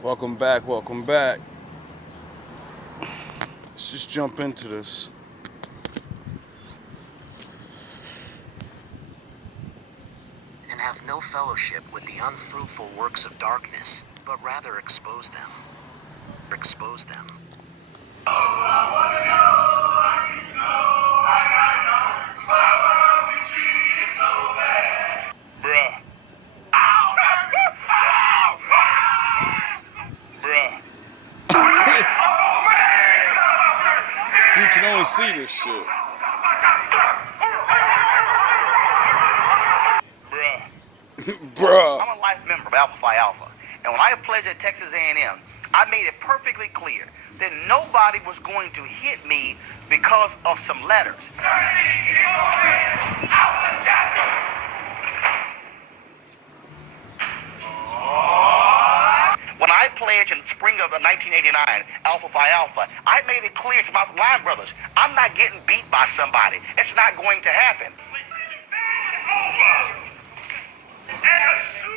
Welcome back, welcome back. Let's just jump into this. And have no fellowship with the unfruitful works of darkness, but rather expose them. Expose them. Bruh. Bruh. You can only see this shit. Bruh. I'm a life member of Alpha Phi Alpha, and when I pledged at Texas A&M, I made it perfectly clear that nobody was going to hit me because of some letters. When I pledged in the spring of 1989, Alpha Phi Alpha, I made it clear to my line brothers, I'm not getting beat by somebody. It's not going to happen. And assume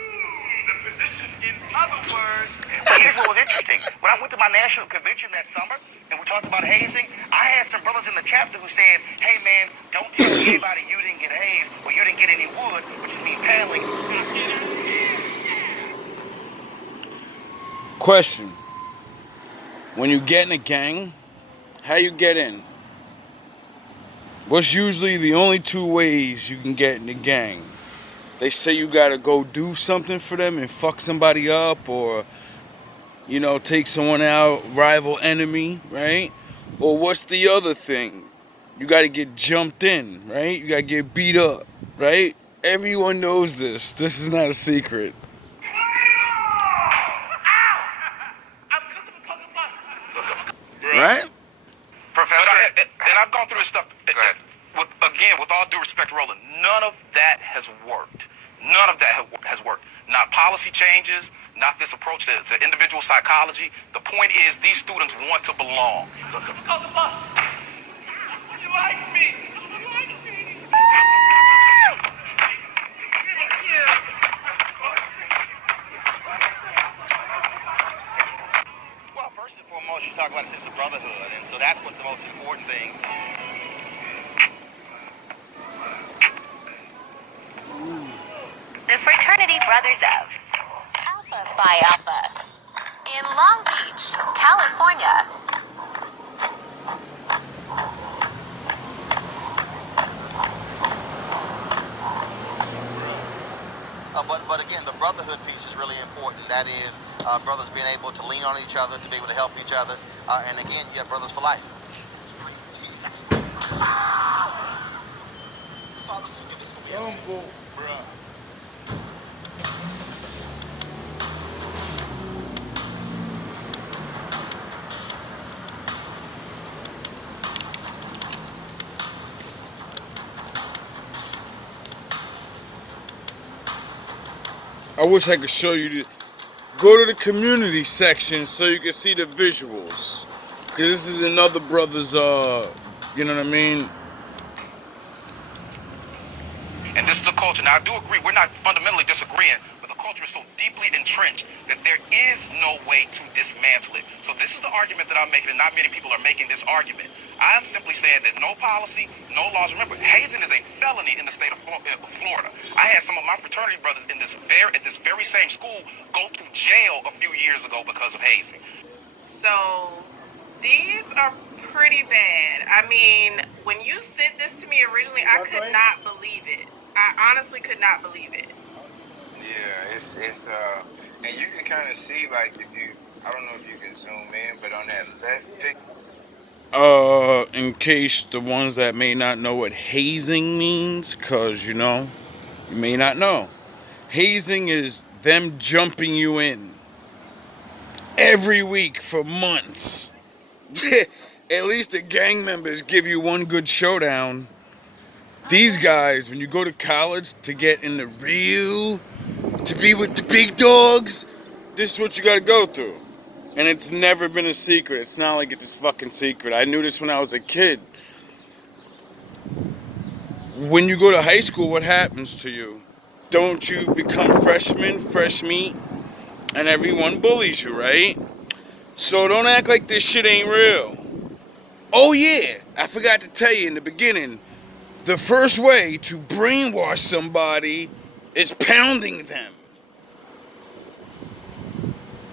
the position. In other words, but here's what was interesting. When I went to my national convention that summer and we talked about hazing, I had some brothers in the chapter who said, hey man, don't tell anybody you didn't get hazed or you didn't get any wood, which is me paddling. Question. When you get in a gang, how you get in? What's usually the only two ways you can get in a gang? They say you gotta go do something for them and fuck somebody up, or take someone out, rival enemy, right? Or what's the other thing? You gotta get jumped in, right? You gotta get beat up, right? Everyone knows this. This is not a secret. Right? Professor, and I've gone through this stuff. Go ahead. With all due respect, Roland, none of that has worked. None of that has worked. Not policy changes, not this approach to individual psychology. The point is, these students want to belong. call the bus. You like me. You like me. Well, first and foremost, you talk about a sense of brotherhood, and so that's what's the most important thing. The Fraternity Brothers of Alpha Phi Alpha in Long Beach, California. But again, the brotherhood piece is really important. That is, brothers being able to lean on each other, to be able to help each other. And again, you have brothers for life. Father, forgive us for Humble, bruh. I wish I could show you the. Go to the community section so you can see the visuals. Cause this is another brother's you know what I mean? And this is a culture. Now, I do agree, we're not fundamentally disagreeing, but the culture is so deeply entrenched that there is no way to dismantle it. So this is the argument that I'm making, and not many people are making this argument. I'm simply saying that no policy, no laws. Remember, hazing is a felony in the state of Florida. I had some of my fraternity brothers at this very same school go to jail a few years ago because of hazing. So these are pretty bad. I mean, when you said this to me originally, I could not believe it. I honestly could not believe it. Yeah, it's and you can kind of see, like, if you, I don't know if you can zoom in, but on that left pic. In case the ones that may not know what hazing means, cause you may not know. Hazing is them jumping you in every week for months. At least the gang members give you one good showdown. These guys, when you go to college to get in the real, to be with the big dogs, this is what you gotta go through. And it's never been a secret. It's not like it's fucking secret. I knew this when I was a kid. When you go to high school, what happens to you? Don't you become freshmen, fresh meat? and everyone bullies you, right? So don't act like this shit ain't real. Oh yeah, I forgot to tell you in the beginning, the first way to brainwash somebody is pounding them.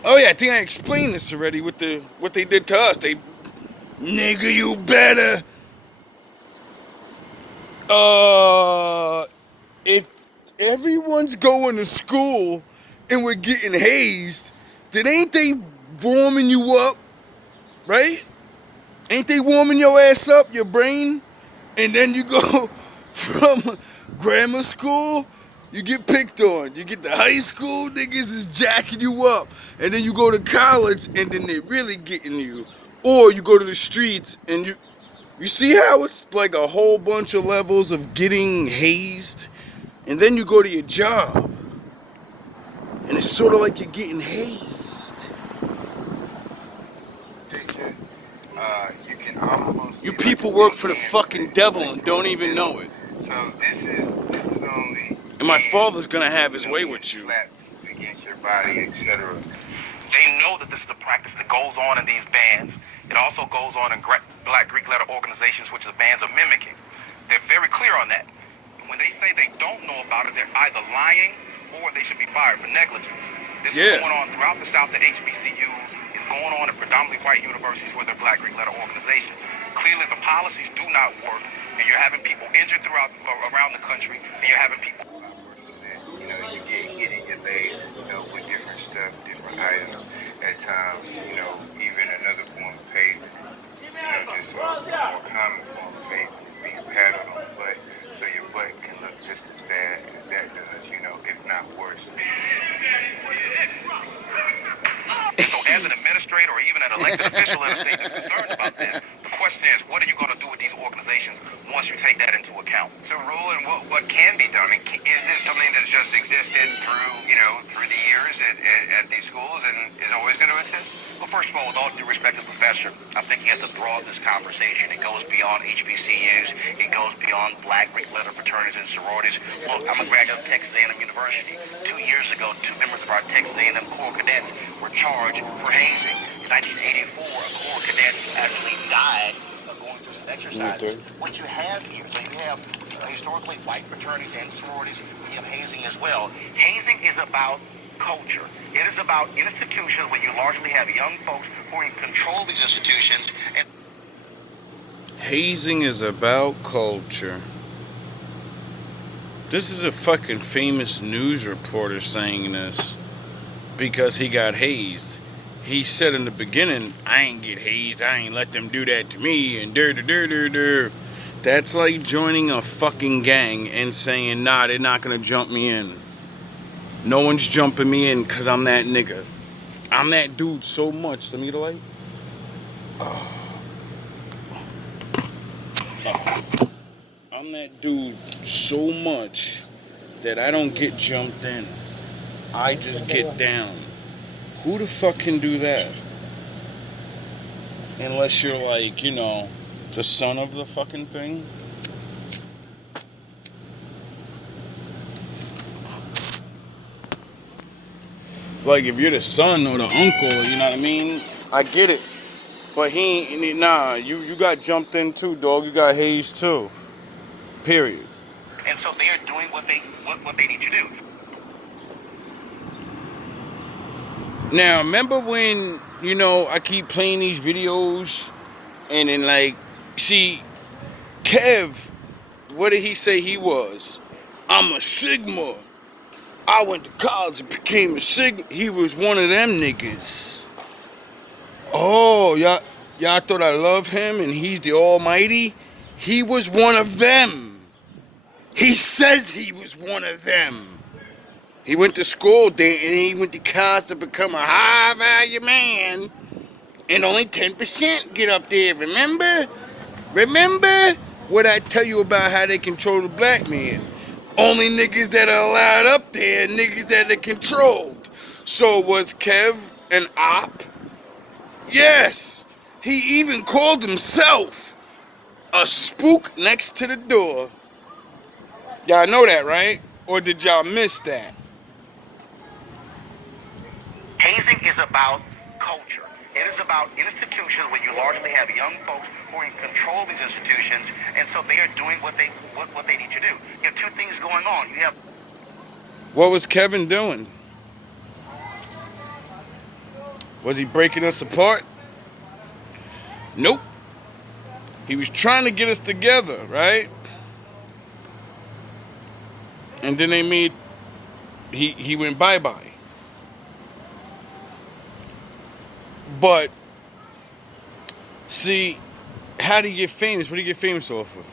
Oh yeah, I think I explained this already with what they did to us. Nigga, you better. If everyone's going to school and we're getting hazed, then ain't they warming you up, right? Ain't they warming your ass up, your brain? And then you go from grammar school, you get picked on. You get to high school, niggas is jacking you up. And then you go to college, and then they're really getting you. Or you go to the streets, and you see how it's like a whole bunch of levels of getting hazed? And then you go to your job, and it's sort of like you're getting hazed. Picture, you can almost. You people work for the fucking devil and don't even know it. So this is only. And my father's gonna have his way with you. Slaps against your body, etc. They know that this is a practice that goes on in these bands. It also goes on in Black Greek letter organizations, which the bands are mimicking. They're very clear on that. When they say they don't know about it, they're either lying or they should be fired for negligence. This is going on throughout the South at HBCUs. It's going on at predominantly white universities where they're Black Greek letter organizations. Clearly, the policies do not work, and you're having people injured around the country, and you're having people. You know, you get hit in your legs, you know, with different stuff, different items. At times, you know, even another form of hazing is, you know, just a more common form of hazing is being paddled on the butt, so your butt can look just as bad as that does, you know, if not worse. So as an administrator or even an elected official in a state that's concerned about this, the question is, what are you going to do with these organizations once you take that into account? So, Roland, what can be done? I mean, is this something that's just existed through the years at these schools and is always going to exist? Well, first of all, with all due respect to the professor, I think you have to broaden this conversation. It goes beyond HBCUs. It goes beyond Black Greek letter fraternities and sororities. Look, I'm a graduate of Texas A&M University. 2 years ago, 2 members of our Texas A&M Corps cadets were charged for hazing. In 1984, a Corps cadet actually died going through some exercises. What you have here, so you have historically white fraternities and sororities. We have hazing as well. Hazing is about culture. It is about institutions where you largely have young folks who are in control of these institutions. And hazing is about culture. This is a fucking famous news reporter saying this because he got hazed. He said in the beginning, I ain't get hazed, I ain't let them do that to me, and That's like joining a fucking gang and saying, nah, they're not gonna jump me in. No one's jumping me in because I'm that nigga. I'm that dude so much. Let me get a light. I'm that dude so much that I don't get jumped in. I just get down. Who the fuck can do that? Unless you're like, you know, the son of the fucking thing. Like, if you're the son or the uncle, you know what I mean? I get it. But you got jumped in too, dog. You got hazed too. Period. And so they are doing what they need to do. Now, remember when, you know, I keep playing these videos and then, like, see, Kev, what did he say he was? I'm a Sigma. I went to college and became a Sigma. He was one of them niggas. Oh, y'all thought I love him and he's the almighty? He was one of them. He says he was one of them. He went to school there and he went to college to become a high-value man. And only 10% get up there, remember? Remember what I tell you about how they control the black man? Only niggas that are allowed up there are niggas that are controlled. So was Kev an op? Yes. He even called himself a spook next to the door. Y'all know that, right? Or did y'all miss that? hazing is about culture. It is about institutions where you largely have young folks who are in control of these institutions, and so they are doing what they need to do. You have two things going on. You have What was Kevin doing? Was he breaking us apart? Nope. He was trying to get us together, right? And then he went bye-bye. But, see, how do you get famous? What do you get famous off of?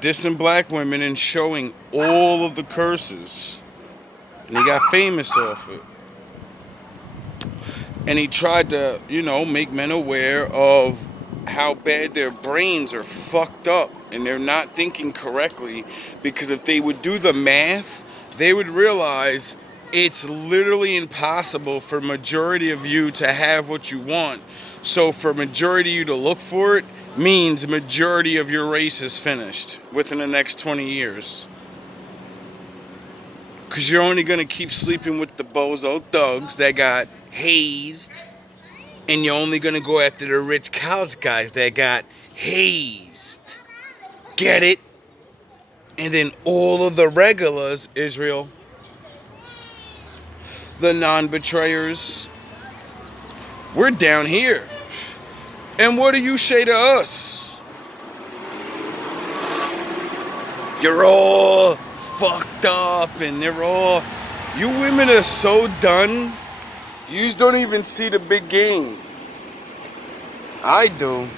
Dissing black women and showing all of the curses. And he got famous off it. And he tried to, make men aware of how bad their brains are fucked up and they're not thinking correctly, because if they would do the math, they would realize it's literally impossible for majority of you to have what you want. So for majority of you to look for it means majority of your race is finished within the next 20 years. Because you're only going to keep sleeping with the bozo thugs that got hazed. And you're only going to go after the rich college guys that got hazed. Get it? And then all of the regulars, Israel, the non-betrayers, we're down here. And what do you say to us? You're all fucked up and they're all... You women are so done. You just don't even see the big game. I do.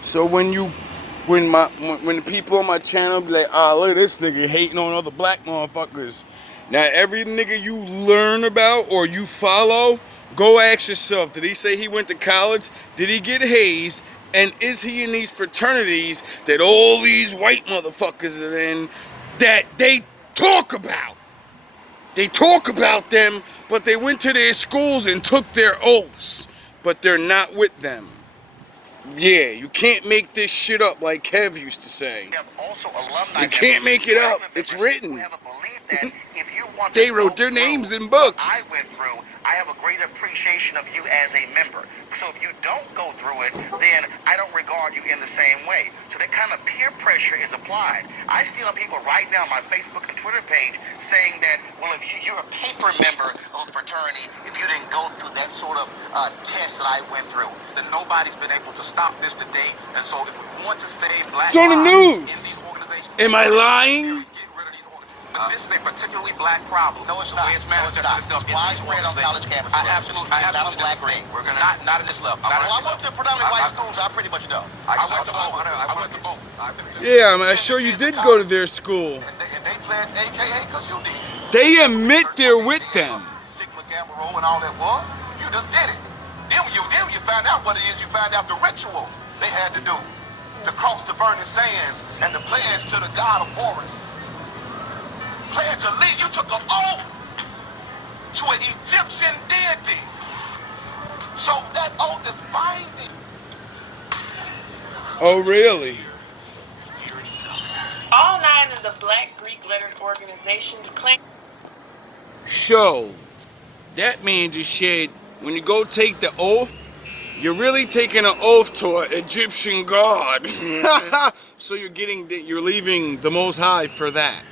So when the people on my channel be like, look at this nigga hating on other black motherfuckers. Now every nigga you learn about or you follow, go ask yourself, did he say he went to college? Did he get hazed? And is he in these fraternities that all these white motherfuckers are in that they talk about? They talk about them, but they went to their schools and took their oaths, but they're not with them. Yeah, you can't make this shit up like Kev used to say. You have also alumni. You can't make it up. It's written. Who have a belief that if you want They to wrote go their through names in what books. I went through, I have a great appreciation of you as a member. So if you don't go through it, then I don't regard you in the same way. So that kind of peer pressure is applied. I still have people right now on my Facebook and Twitter page saying that, well, if you're a paper member of a fraternity, if you didn't go through that sort of test that I went through, then nobody's been able to stop this today. And so if we want to save black It's on the lives news. in these organizations, Am I lying? but this is a particularly black problem. No, it's not. It's manifested itself in these organizations. I absolutely disagree. We're gonna not at this level. Well, I went to predominantly white schools. I pretty much know. I went to both. Yeah, I'm sure you did go to their school. And they pledged AKA because you did. They admit they're with them. Sigma Gamma Rho and all that was. You just did it. Then you find out what it is. You find out the ritual they had to do to cross the burning sands and the pledge to the god of Horus. Pledge allegiance. You took an oath to an Egyptian deity. So that oath is binding. Oh, really? All 9 of the Black Greek lettered organizations claim. So, that man just said, when you go take the oath, you're really taking an oath to an Egyptian god. So you're leaving the Most High for that.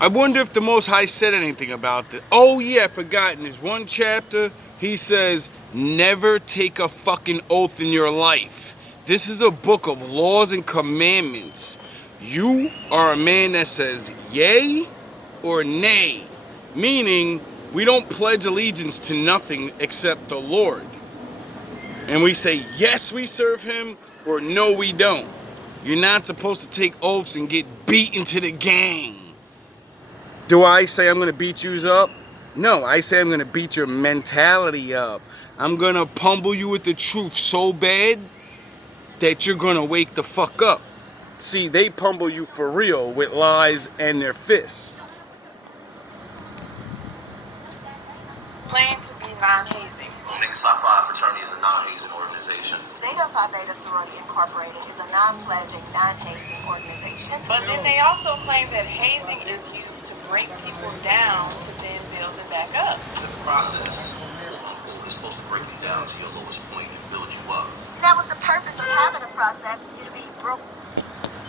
I wonder if the Most High said anything about this. Oh yeah, I forgot. In his one chapter, he says, never take a fucking oath in your life. This is a book of laws and commandments. You are a man that says yay or nay. Meaning, we don't pledge allegiance to nothing except the Lord. And we say, yes, we serve him, or no, we don't. You're not supposed to take oaths and get beaten to the gang. Do I say I'm going to beat yous up? No, I say I'm going to beat your mentality up. I'm going to pummel you with the truth so bad that you're going to wake the fuck up. See, they pummel you for real with lies and their fists. Claim to be non-hazing. Omega Psi Phi fraternity is a non-hazing organization. Theta Phi Beta Sorority Incorporated is a non-pledging, non-hazing organization. But then they also claim that hazing is used to break people down to then build it back up. The process, quote unquote, is supposed to break you down to your lowest point and build you up. That was the purpose of having a process, you to be broke.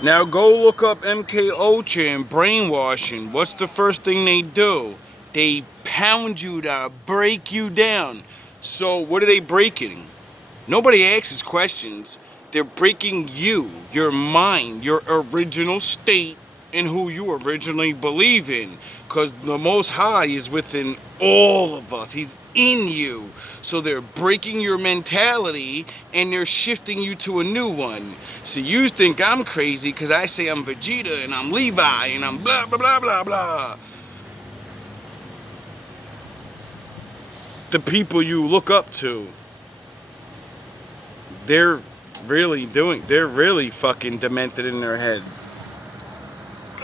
Now go look up MK Ultra and brainwashing. What's the first thing they do? They pound you to break you down. So what are they breaking? Nobody asks questions. They're breaking you, your mind, your original state, and who you originally believe in. Because the Most High is within all of us. He's in you. So they're breaking your mentality and they're shifting you to a new one. See, you think I'm crazy because I say I'm Vegeta and I'm Levi and I'm blah, blah, blah, blah, blah. The people you look up to, they're really fucking demented in their head.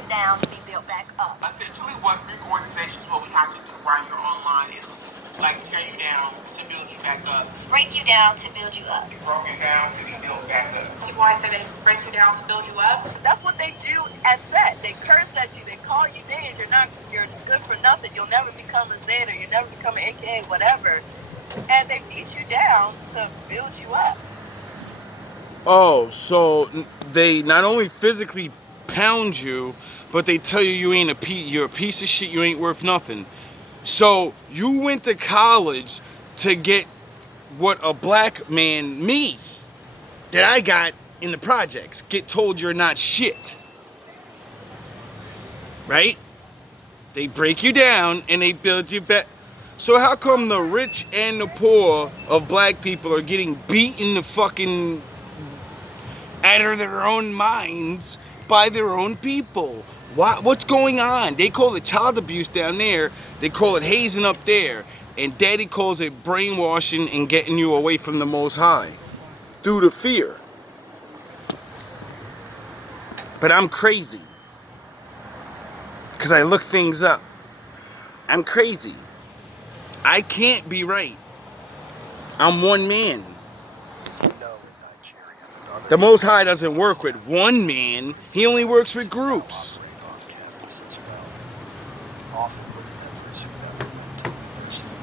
Down to be built back up. Essentially, what Greek organizations, what we have to do while you're online is like tear you down to build you back up. Break you down to build you up. You're broken down to be built back up. People always say they break you down to build you up. That's what they do at set. They curse at you. They call you names. You're good for nothing. You'll never become a Zeta. You'll never become an AKA, whatever. And they beat you down to build you up. Oh, so they not only physically pound you, but they tell you you're a piece of shit, you ain't worth nothing. So you went to college to get what a black man, me, that I got in the projects, get told you're not shit. Right? They break you down and they build you back. So how come the rich and the poor of black people are getting beaten the fucking out of their own minds by their own people? What's going on? They call it child abuse down there. They call it hazing up there. And Daddy calls it brainwashing and getting you away from the Most High. Due to fear. But I'm crazy. Because I look things up. I'm crazy. I can't be right. I'm one man. The Most High doesn't work with one man. He only works with groups. Often with members who never went to university.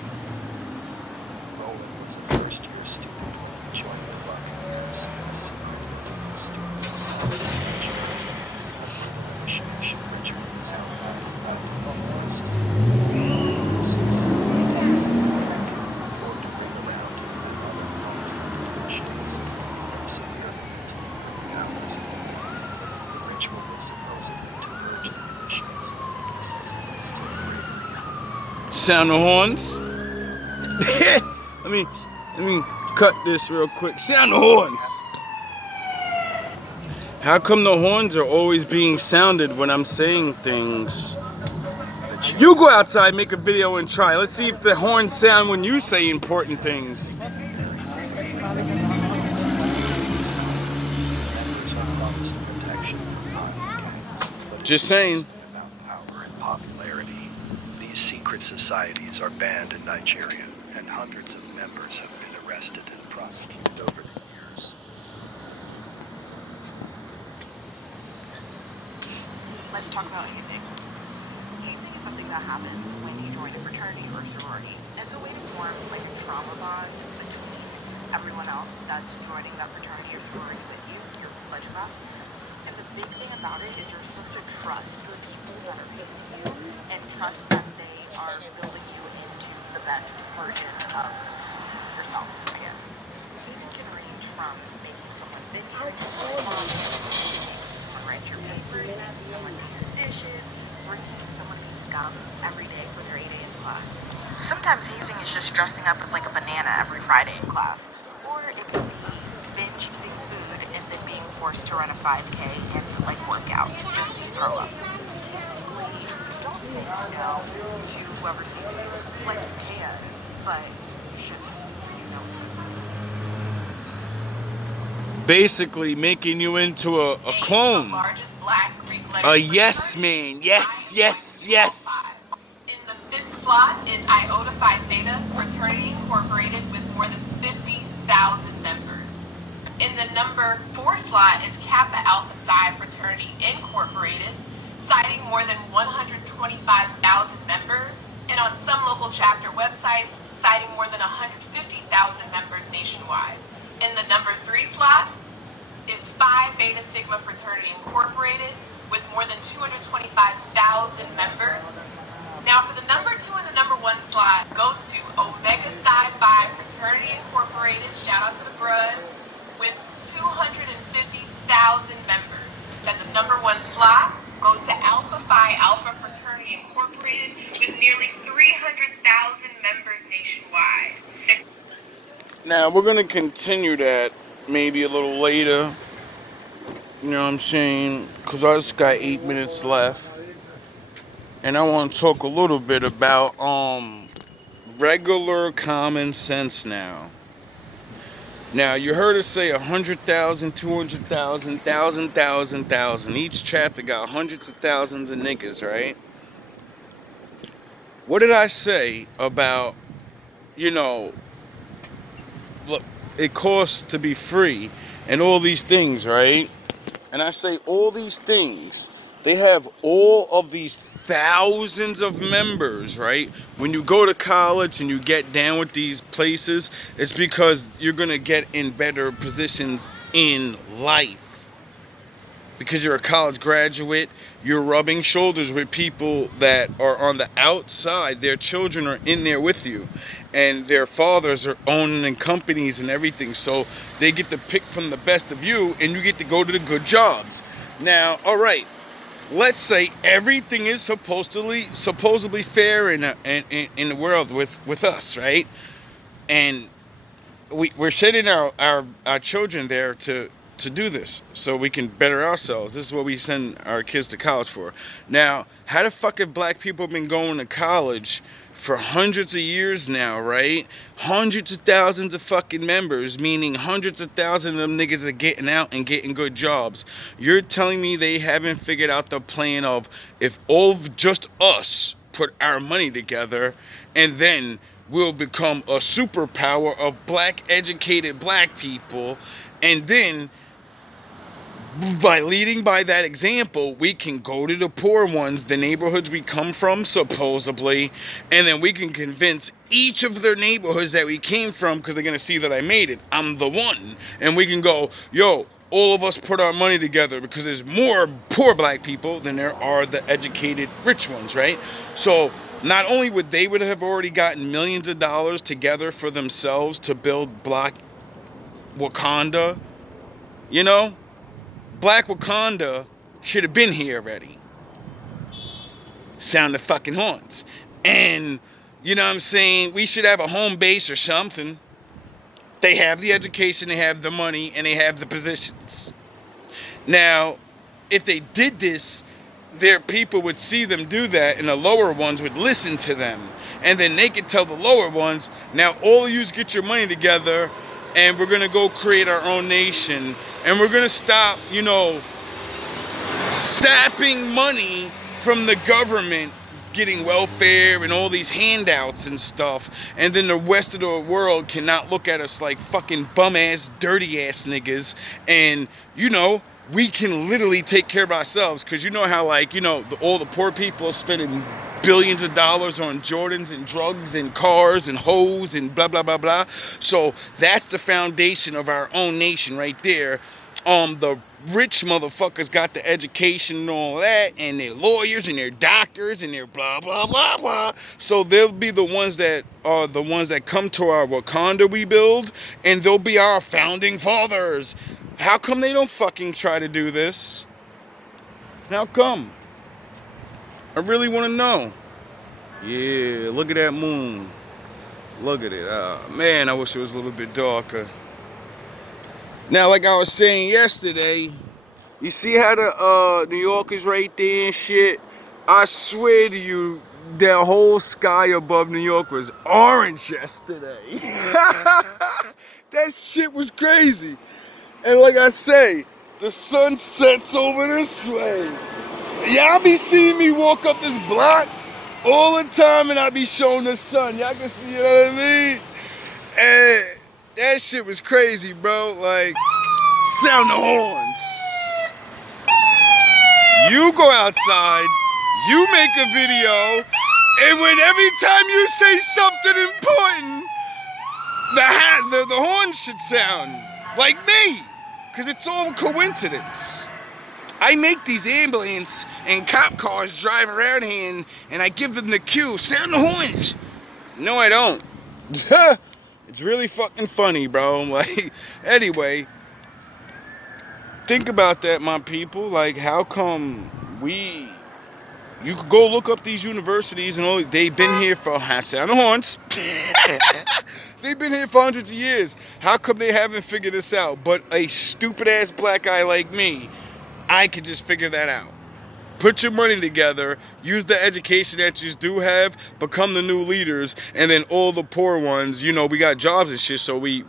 Roland was a first-year student when he joined the Buccaneers, a secret student society in Nigeria. The negotiation ritual was held by the forest. For to bring around even another month from initiates, their severe heat, hours in the morning. The ritual was supposedly to purge the initiates of weaknesses and instill bravery. Sound the horns. Let me cut this real quick. Sound the horns. How come the horns are always being sounded when I'm saying things? You go outside, make a video and try. Let's see if the horns sound when you say important things. Just saying. Power and popularity. These secret societies are banned in Nigeria, and hundreds of members have been arrested and prosecuted over the years. Let's talk about hazing. Hazing is something that happens when you join a fraternity or sorority. It's a way to form like a trauma bond between everyone else that's joining that fraternity or sorority with you, your pledge class. And the big thing about it is you're supposed to trust the people that are hazing you and trust that they are building you into the best version of yourself, I guess. Hazing can range from making someone bend your someone write your papers, making someone do your dishes, or making someone use gum every day for their 8 a.m. class. Sometimes hazing is just dressing up as like a banana every Friday in class. Or it could be binge eating food and then being forced to run a 5K and like work out just so you throw up. Typically, don't say no to whoever's hazing you. Like you can, but you shouldn't. You know. Basically making you into a clone. The largest black Greek letter. A yes man. Yes, yes, yes. In the fifth slot is Iota Phi Theta Fraternity Incorporated with more than 50,000 members. In the number 4 slot is Kappa Alpha Psi Fraternity Incorporated, citing more than 125,000 members, and on some local chapter websites, citing more than 150,000 members nationwide. In the number 3 slot is Phi Beta Sigma Fraternity Incorporated, with more than 225,000 members. Now for the number 2 and the number 1 slot goes to Omega Psi Phi Fraternity Incorporated, shout out to the Bruhs, with 250,000 members. Then the number 1 slot goes to Alpha Phi Alpha Fraternity Incorporated, with nearly 300,000 members nationwide. Now we're gonna continue that maybe a little later. You know what I'm saying? Because I just got 8 minutes left. And I want to talk a little bit about regular common sense now. Now, you heard us say 100,000, 200,000, 1,000. Each chapter got hundreds of thousands of niggas, right? What did I say about, you know, look, it costs to be free and all these things, right? And I say all these things, they have all of these thousands of members, right? When you go to college and you get down with these places, it's because you're gonna get in better positions in life. Because you're a college graduate, you're rubbing shoulders with people that are on the outside. Their children are in there with you, and their fathers are owning companies and everything, so they get to pick from the best of you, and you get to go to the good jobs. Now, all right, let's say everything is supposedly fair in the world with us, right? And we're sending our children there to do this so we can better ourselves. This is what we send our kids to college for. Now, how the fuck have black people been going to college for hundreds of years now, right? Hundreds of thousands of fucking members, meaning hundreds of thousands of them niggas are getting out and getting good jobs. You're telling me they haven't figured out the plan of if all of just us put our money together, and then we'll become a superpower of black educated black people, and then by leading by that example, we can go to the poor ones, the neighborhoods we come from, supposedly, and then we can convince each of their neighborhoods that we came from, because they're going to see that I made it. I'm the one. And we can go, yo, all of us put our money together, because there's more poor black people than there are the educated rich ones, right? So not only would they have already gotten millions of dollars together for themselves to build Black Wakanda, you know? Black Wakanda should have been here already. Sound the fucking horns. And, you know what I'm saying, we should have a home base or something. They have the education, they have the money, and they have the positions. Now, if they did this, their people would see them do that, and the lower ones would listen to them. And then they could tell the lower ones, now all of you get your money together, and we're going to go create our own nation. And we're going to stop, you know, sapping money from the government, getting welfare and all these handouts and stuff. And then the rest of the world cannot look at us like fucking bum-ass, dirty-ass niggas. And, you know, we can literally take care of ourselves. Because you know how, like, you know, all the poor people are spending billions of dollars on Jordans and drugs and cars and hoes and blah, blah, blah, blah. So that's the foundation of our own nation right there. The rich motherfuckers got the education and all that, and they're lawyers and they're doctors and they're blah, blah, blah, blah. So they'll be the ones that are the ones that come to our Wakanda we build, and they'll be our founding fathers. How come they don't fucking try to do this? How come? I really want to know. Yeah, look at that moon. Look at it. Man, I wish it was a little bit darker. Now, like I was saying yesterday, you see how the New York is right there and shit? I swear to you, that whole sky above New York was orange yesterday. That shit was crazy. And like I say, the sun sets over this way. Y'all be seeing me walk up this block all the time, and I be showing the sun. Y'all can see, you know what I mean? And that shit was crazy, bro. Like, sound the horns. You go outside, you make a video, and when every time you say something important, the horn should sound like me, because it's all coincidence. I make these ambulance and cop cars drive around here, and I give them the cue, sound the horns. No, I don't. It's really fucking funny, bro. Like, anyway, think about that, my people. Like, how come you could go look up these universities and all, they've been here for, sound the horns. They've been here for hundreds of years. How come they haven't figured this out? But a stupid ass black guy like me, I could just figure that out. Put your money together, use the education that you do have, become the new leaders, and then all the poor ones, you know, we got jobs and shit, so we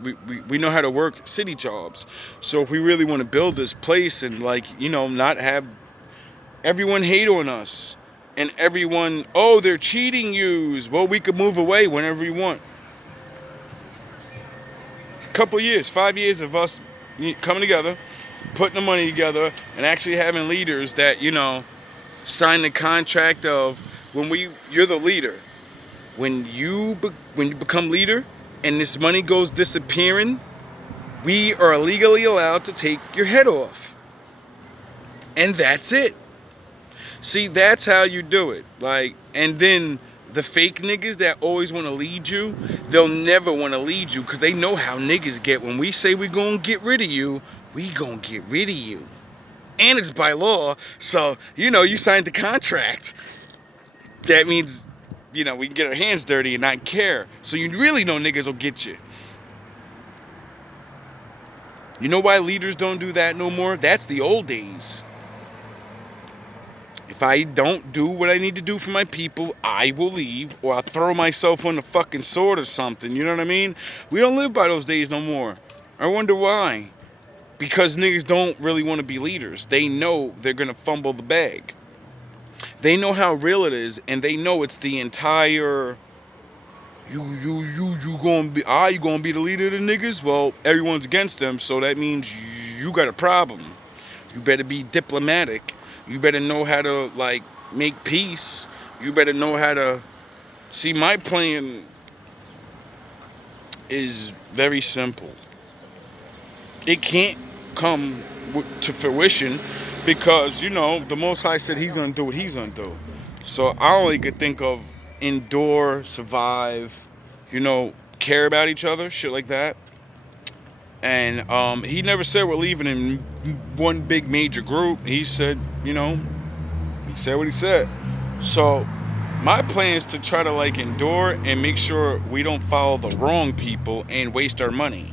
know how to work city jobs. So if we really want to build this place and, like, you know, not have everyone hate on us and everyone, oh, they're cheating yous, well, we could move away whenever we want. Couple years, 5 years of us coming together, putting the money together, and actually having leaders that, you know, sign the contract of you're the leader. When you become leader and this money goes disappearing, we are legally allowed to take your head off. And that's it. See, that's how you do it. Like, and then the fake niggas that always want to lead you, they'll never want to lead you because they know how niggas get. When we say we're going to get rid of you, we going to get rid of you. And it's by law, so, you know, you signed the contract. That means, you know, we can get our hands dirty and not care. So you really know niggas will get you. You know why leaders don't do that no more? That's the old days. If I don't do what I need to do for my people, I will leave, or I'll throw myself on the fucking sword or something, you know what I mean? We don't live by those days no more. I wonder why. Because niggas don't really want to be leaders. They know they're going to fumble the bag. They know how real it is, and they know it's the entire, you gonna be the leader of the niggas? Well, everyone's against them, so that means you got a problem. You better be diplomatic. You better know how to, like, make peace. You better know how to... See, my plan is very simple. It can't come to fruition because, you know, the Most High said he's going to do what he's going to do. So I only could think of endure, survive, you know, care about each other, shit like that. And he never said we're leaving in one big major group. He said, you know, he said what he said. So my plan is to try to, like, endure and make sure we don't follow the wrong people and waste our money.